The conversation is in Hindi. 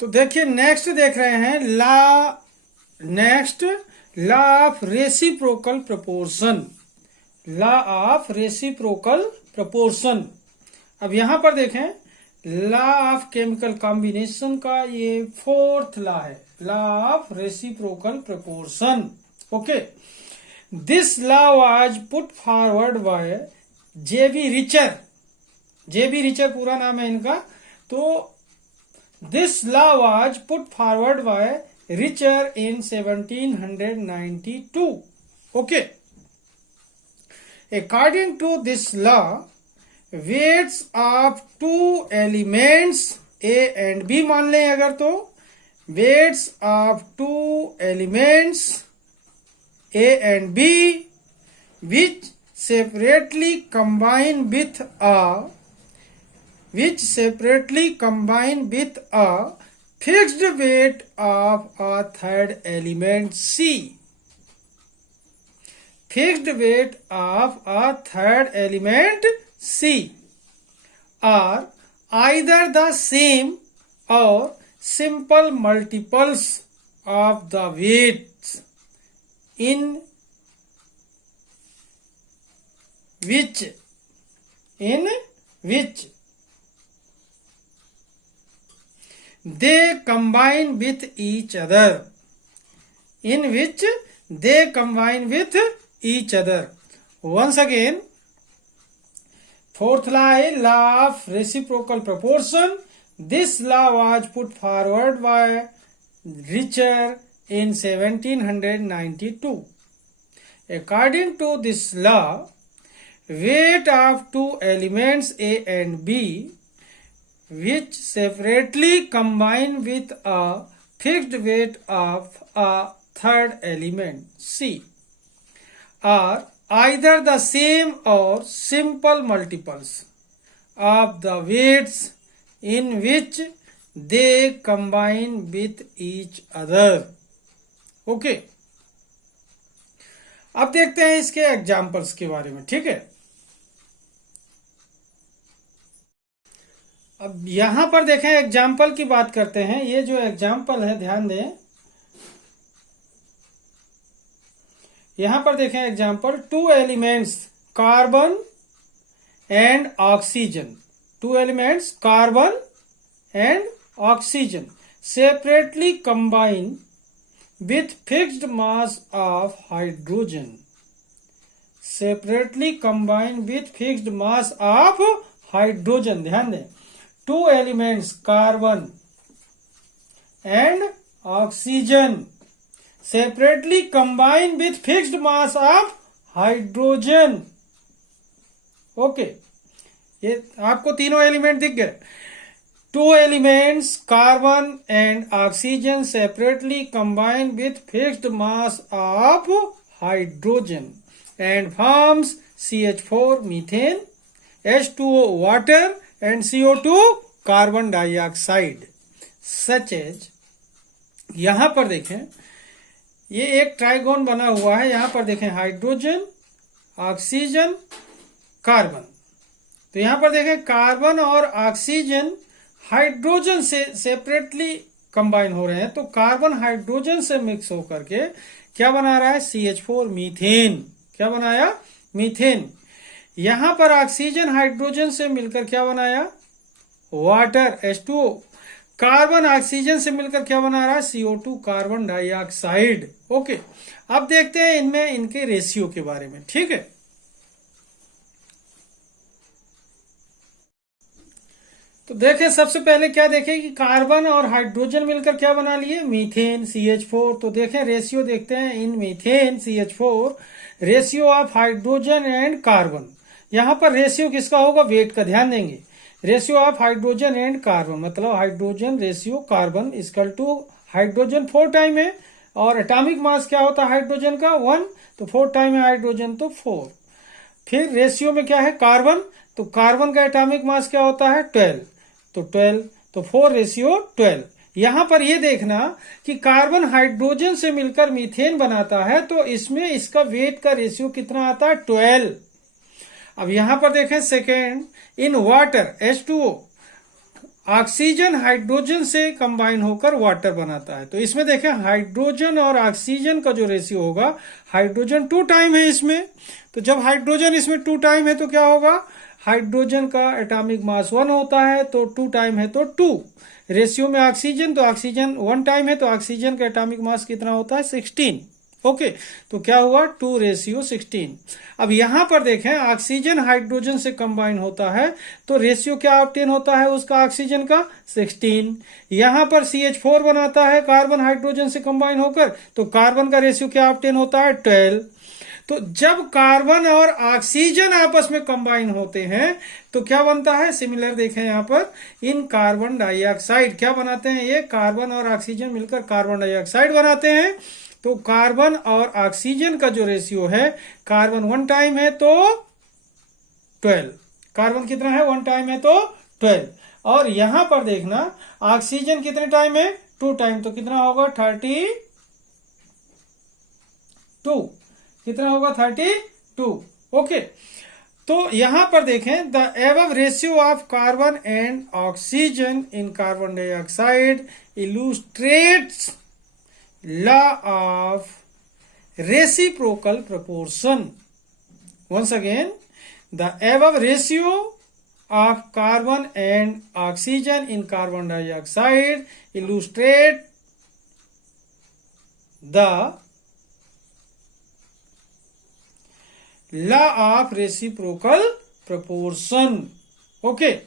तो देखिए नेक्स्ट देख रहे हैं law of reciprocal proportion. Law of reciprocal proportion. अब यहां पर देखें लॉ ऑफ केमिकल कॉम्बिनेशन का ये फोर्थ लॉ है, law of reciprocal proportion. Okay, this law was put forward by JB Richter. JB Richter पूरा नाम है इनका। तो this law was put forward by Richer in 1792. Okay. According to this law, weights of two elements A and B मान लें अगर तो weights of two elements A and B which separately combine with a fixed weight of a third element C. Fixed weight of a third element C are either the same or simple multiples of the weights in which they combine with each other. Once again, fourth law is law of reciprocal proportion. This law was put forward by Richer in 1792. According to this law, weight of two elements A and B which separately combine with a fixed weight of a third element C are either the same or simple multiples of the weights in which they combine with each other. Okay. अब देखते हैं इसके एग्जाम्पल्स के बारे में। ठीक है, अब यहां पर देखें एग्जाम्पल की बात करते हैं। ये जो एग्जाम्पल है ध्यान दें, यहां पर देखें example, two elements carbon and oxygen. Two elements carbon and oxygen separately combine with fixed mass of hydrogen. Separately combined with fixed mass of hydrogen. ध्यान दें, two elements carbon and oxygen separately combined with fixed mass of hydrogen. Okay, ये आपको तीनों एलिमेंट दिख गए। Two elements carbon and oxygen separately combine with fixed mass of hydrogen and forms CH4 methane, H2O water and CO2 carbon dioxide. Such as, यहां पर देखें ये एक ट्राइगोन बना हुआ है। यहां पर देखें हाइड्रोजन, ऑक्सीजन, कार्बन। तो यहां पर देखें कार्बन और ऑक्सीजन हाइड्रोजन से सेपरेटली कंबाइन हो रहे हैं। तो कार्बन हाइड्रोजन से मिक्स होकर के क्या बना रहा है? CH4 methane. क्या बनाया? मीथेन। यहां पर ऑक्सीजन हाइड्रोजन से मिलकर क्या बनाया? Water, H2O। कार्बन ऑक्सीजन से मिलकर क्या बना रहा है? CO2 carbon dioxide. ओके, अब देखते हैं इनमें इनके रेशियो के बारे में। ठीक है, तो देखें सबसे पहले क्या देखें कि कार्बन और हाइड्रोजन मिलकर क्या बना लिए? Methane, CH4। तो देखें रेशियो देखते हैं in methane CH4, ratio of hydrogen and carbon. यहां पर रेशियो किसका होगा? वेट का। ध्यान देंगे, ratio of hydrogen and carbon मतलब hydrogen ratio carbon equal to hydrogen 4 time है और एटॉमिक मास क्या होता है हाइड्रोजन का? 1। तो 4 टाइम है हाइड्रोजन तो 4। फिर रेशियो में क्या है? कार्बन। तो कार्बन का एटॉमिक मास क्या होता है? 12। तो 12, तो 4 रेशियो 12। यहां पर यह देखना कि कार्बन हाइड्रोजन से मिलकर मीथेन बनाता है, तो इसमें इसका वेट का रेशियो कितना आता है? 12। अब यहां पर देखें second, in water H2O oxygen hydrogen से कंबाइन होकर वाटर बनाता है। तो इसमें देखें हाइड्रोजन और ऑक्सीजन का जो रेशियो होगा, हाइड्रोजन 2 टाइम है इसमें, तो जब हाइड्रोजन इसमें 2 टाइम है तो क्या होगा, हाइड्रोजन का एटॉमिक मास 1 होता है, तो 2 टाइम है तो 2। रेशियो में ऑक्सीजन, तो ऑक्सीजन 1 टाइम है तो ऑक्सीजन का एटॉमिक मास कितना होता है, 16। ओके, तो क्या हुआ 2:16। अब यहां पर देखें ऑक्सीजन हाइड्रोजन से कंबाइन होता है तो रेशियो क्या ऑब्टेन होता है उसका, ऑक्सीजन का 16। यहां पर CH4 बनाता है कार्बन हाइड्रोजन से कंबाइन होकर, तो कार्बन का रेशियो क्या ऑब्टेन होता है, 12। तो जब कार्बन और ऑक्सीजन आपस में कंबाइन होते हैं तो क्या बनता है, सिमिलर देखें यहां पर, इन कार्बन डाइऑक्साइड क्या बनाते हैं, ये कार्बन और ऑक्सीजन मिलकर कार्बन डाइऑक्साइड बनाते हैं। तो कार्बन और ऑक्सीजन का जो रेशियो है, कार्बन 1 टाइम है तो 12, कार्बन कितना है 1 टाइम है तो 12। और यहां पर देखना ऑक्सीजन कितने टाइम है, 2 टाइम, तो कितना होगा 32, कितना होगा 32। ओके, तो यहां पर देखें the above ratio of carbon and oxygen in carbon dioxide illustrates law of reciprocal proportion. Once again, the above ratio of carbon and oxygen in carbon dioxide illustrate the law of reciprocal proportion. Okay.